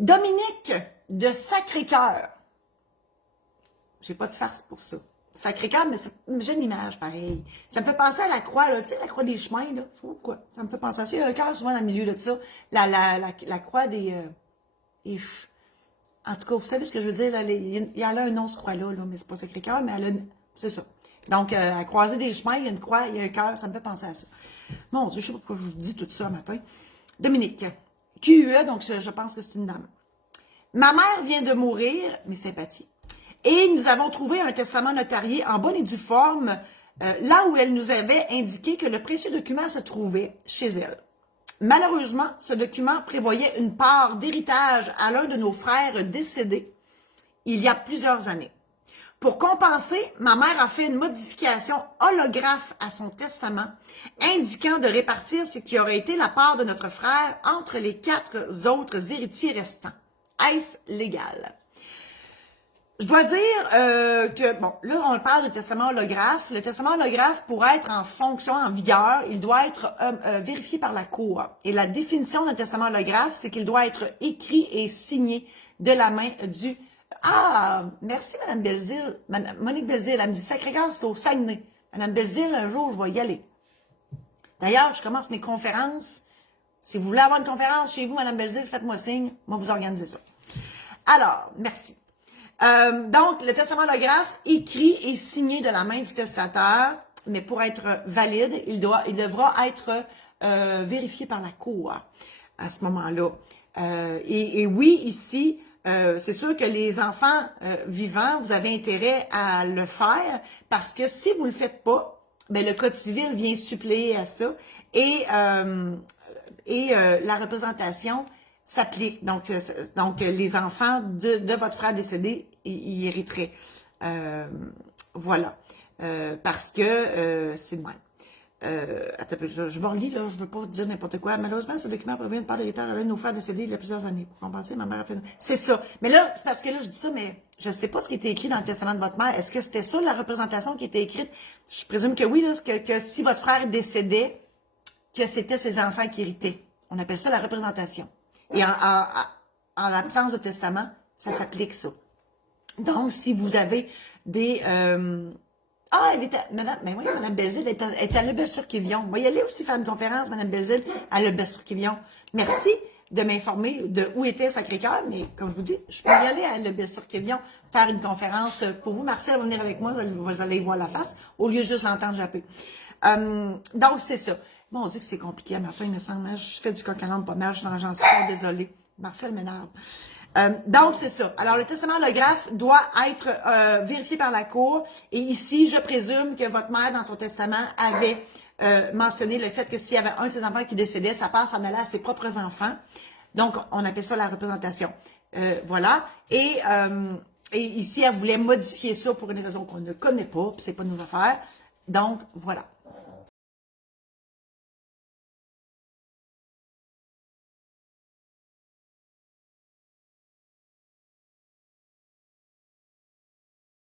Dominique de Sacré-Cœur. J'ai pas de farce pour ça. Sacré-Cœur, mais j'ai une image pareil. Ça me fait penser à la croix, là, tu sais, la croix des chemins, là. Je sais pas pourquoi. Ça me fait penser à ça. Il y a un cœur souvent dans le milieu de ça. La croix des... En tout cas, vous savez ce que je veux dire, là, il y a là un nom, ce croix-là, là, mais c'est pas Sacré-Cœur, mais elle a... C'est ça. Donc, à la croisée des chemins, il y a une croix, il y a un cœur, ça me fait penser à ça. Mon Dieu, je sais pas pourquoi je vous dis tout ça matin. Dominique. QE, donc je pense que c'est une dame. Ma mère vient de mourir, mes sympathies. Et nous avons trouvé un testament notarié en bonne et due forme, là où elle nous avait indiqué que le précieux document se trouvait chez elle. Malheureusement, ce document prévoyait une part d'héritage à l'un de nos frères décédés il y a plusieurs années. Pour compenser, ma mère a fait une modification holographe à son testament, indiquant de répartir ce qui aurait été la part de notre frère entre les 4 autres héritiers restants. Est-ce légal? Je dois dire que, bon, là, on parle de testament holographe. Le testament holographe, pour être en fonction, en vigueur, il doit être vérifié par la Cour. Et la définition d'un testament holographe, c'est qu'il doit être écrit et signé de la main du... Ah, merci, Mme Belzile. Monique Belzile, elle me dit Sacré-Cœur, c'est au Saguenay. Mme Belzile, un jour, je vais y aller. D'ailleurs, je commence mes conférences. Si vous voulez avoir une conférence chez vous, Mme Belzile, faites-moi signe. Moi, vous organisez ça. Alors, merci. Donc, le testament holographe écrit et signé de la main du testateur, mais pour être valide, il devra être vérifié par la Cour à ce moment-là. Et oui, ici, c'est sûr que les enfants vivants, vous avez intérêt à le faire parce que si vous le faites pas, ben le Code civil vient suppléer à ça et la représentation s'applique. Donc, les enfants de votre frère décédé, ils hériteraient. Voilà. Parce que c'est de même. Attends, je vais relire, là, je ne veux pas dire n'importe quoi. Malheureusement, ce document provient de part d'héritage à l'un de nos frères décédés il y a plusieurs années. Pour compenser, ma mère a fait... C'est ça. Mais là, c'est parce que là, je dis ça, mais je ne sais pas ce qui était écrit dans le testament de votre mère. Est-ce que c'était ça, la représentation qui était écrite? Je présume que oui, là, que si votre frère décédait, que c'était ses enfants qui héritaient. On appelle ça la représentation. Et en l'absence de testament, ça s'applique, ça. Donc, si vous avez des... elle était... Madame, mais oui, Mme Belzile est à Lebel-sur-Quévillon. On va y aller aussi faire une conférence, Mme Belzile, à Lebel-sur-Quévillon. Merci de m'informer de où était Sacré-Cœur, mais comme je vous dis, je peux y aller à Lebel-sur-Quévillon faire une conférence pour vous. Marcel va venir avec moi, vous allez voir la face, au lieu de juste l'entendre japper. Donc, c'est ça. Mon Dieu que c'est compliqué à matin, il me semble. Je fais du coq à l'âne pas mal, j'en suis fort désolée. Marcel m'énerve. Donc, c'est ça. Alors, le testament holographe doit être vérifié par la Cour. Et ici, je présume que votre mère, dans son testament, avait mentionné le fait que s'il y avait un de ses enfants qui décédait, sa part s'en allait à ses propres enfants. Donc, on appelle ça la représentation. Voilà. Et ici, elle voulait modifier ça pour une raison qu'on ne connaît pas, puis c'est pas nos affaires. Donc, voilà.